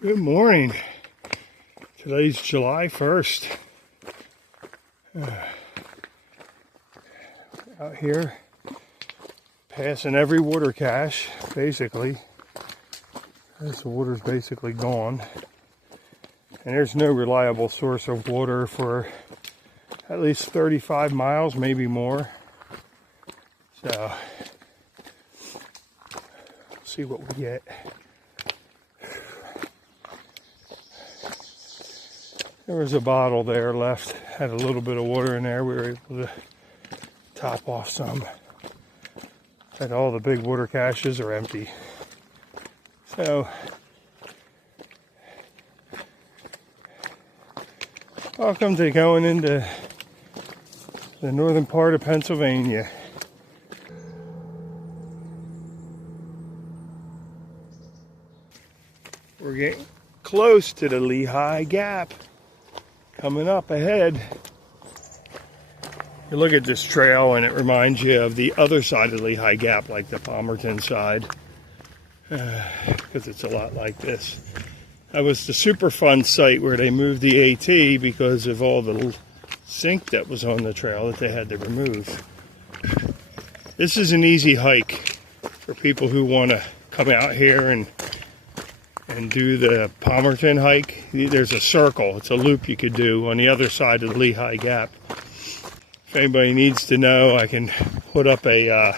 Good morning. Today's July 1st. Out here, passing every water cache, basically. This water's basically gone. And there's no reliable source of water for at least 35 miles, maybe more. So, we'll see what we get. There was a bottle there left, had a little bit of water in there. We were able to top off some. And all the big water caches are empty. So, welcome to going into the northern part of Pennsylvania. We're getting close to the Lehigh Gap. Coming up ahead. You look at this trail and it reminds you of the other side of the Lehigh Gap, like the Palmerton side, because it's a lot like this. That was the Superfund site where they moved the AT because of all the sink that was on the trail that they had to remove. This is an easy hike for people who want to come out here and do the Palmerton hike. There's a circle, it's a loop you could do on the other side of the Lehigh Gap. If anybody needs to know, I can put up a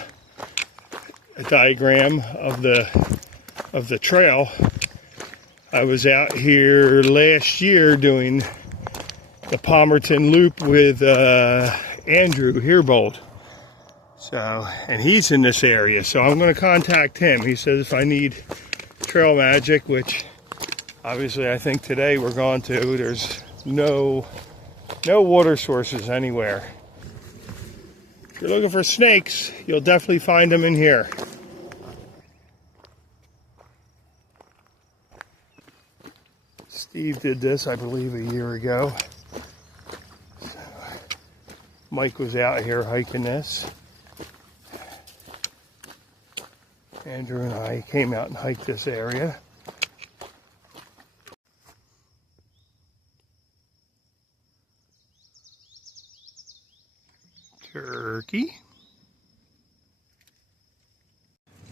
diagram of the trail. I was out here last year doing the Palmerton loop with Andrew Herbold. So, and he's in this area, so I'm going to contact him. He says if I need trail magic, which obviously I think today we're going to, there's no water sources anywhere. If you're looking for snakes, you'll definitely find them in here. Steve did this, I believe, a year ago. Mike was out here hiking this. Andrew and I came out and hiked this area. Turkey.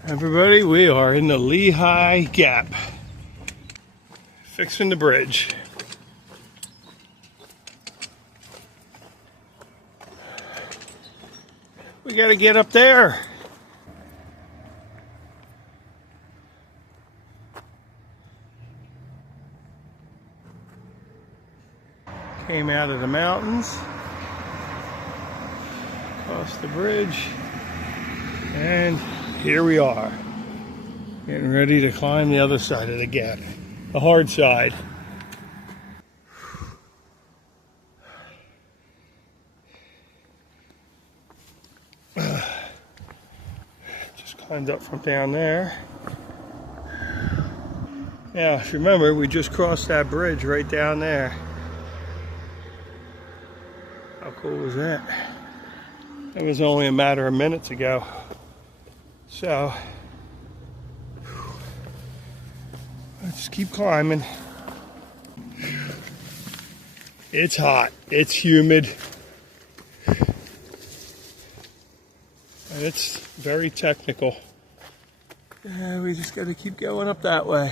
Everybody, we are in the Lehigh Gap. Fixing the bridge. We gotta get up there. Came out of the mountains, across the bridge, and here we are, getting ready to climb the other side of the gap, the hard side. Just climbed up from down there. Now, if you remember, we just crossed that bridge right down there. How cool was that? It was only a matter of minutes ago. So, let's keep climbing. It's hot, it's humid, and it's very technical. Yeah, we just got to keep going up that way.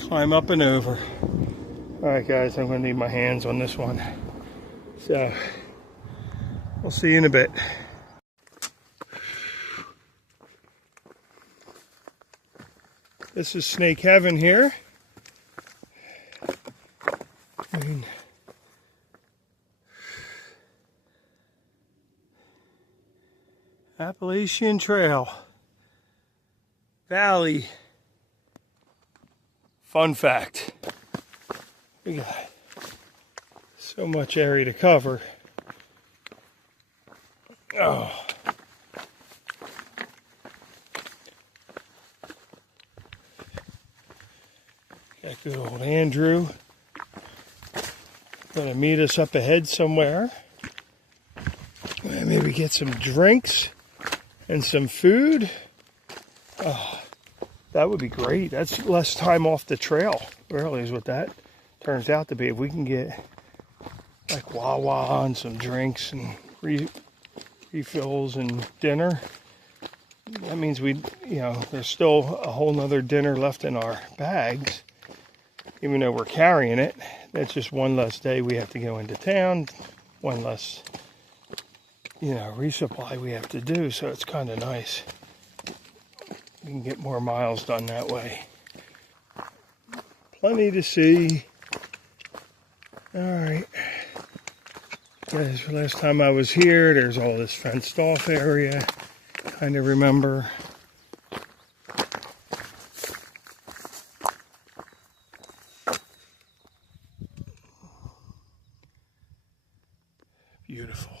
Climb up and over. Alright guys, I'm going to need my hands on this one. So, we'll see you in a bit. This is snake heaven here. Appalachian Trail. Valley. Fun fact, we got so much area to cover. Oh. Got good old Andrew. Gonna meet us up ahead somewhere. Maybe get some drinks. and some food. Oh, that would be great. That's less time off the trail, really, is what that turns out to be. If we can get like Wawa and some drinks and refills and dinner, that means there's still a whole nother dinner left in our bags, even though we're carrying it. That's just one less day we have to go into town, one less, resupply we have to do, so it's kind of nice. We can get more miles done that way. Plenty to see. All right. Guys, last time I was here, there's all this fenced off area. Kind of remember. Beautiful.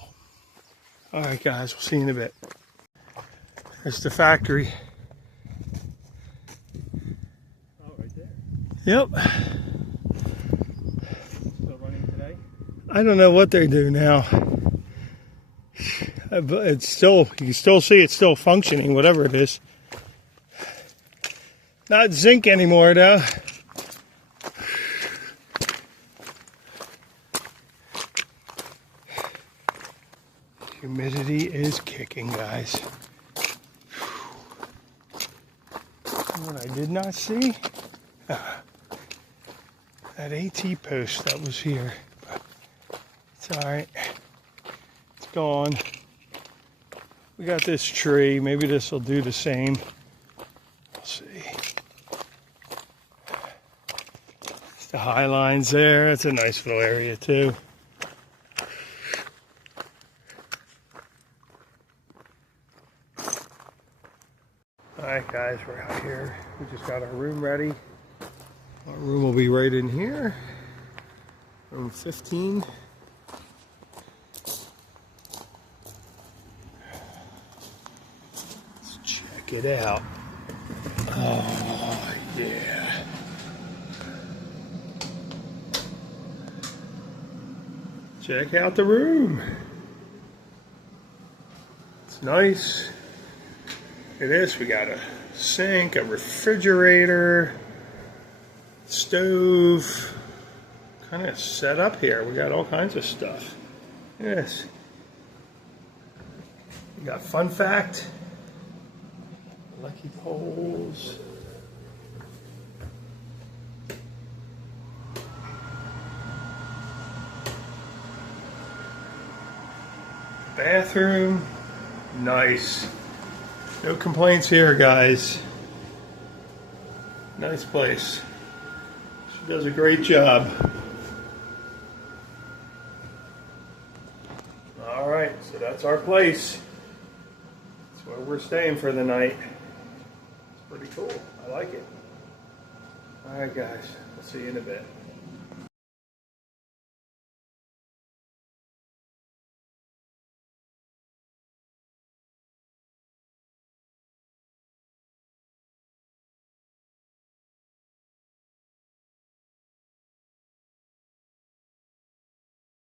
All right, guys, we'll see you in a bit. There's the factory. Oh, right there. Yep. Still running today? I don't know what they do now. But it's still, you can still see it's still functioning, whatever it is. Not zinc anymore, though. Humidity is kicking, guys. What I did not see, that AT post that was here. It's all right. It's gone. We got this tree. Maybe this will do the same. We'll see. It's the high lines there. It's a nice little area too. Alright guys, we're out here. We just got our room ready. Our room will be right in here. Room 15. Let's check it out. Oh, yeah. Check out the room. It's nice. Look at this, we got a sink, a refrigerator, stove, kind of set up here. We got all kinds of stuff. Yes. We got fun fact, lucky poles. Bathroom, nice. No complaints here, guys. Nice place. She does a great job. All right, so that's our place. That's where we're staying for the night. It's pretty cool. I like it. All right, guys. I'll see you in a bit.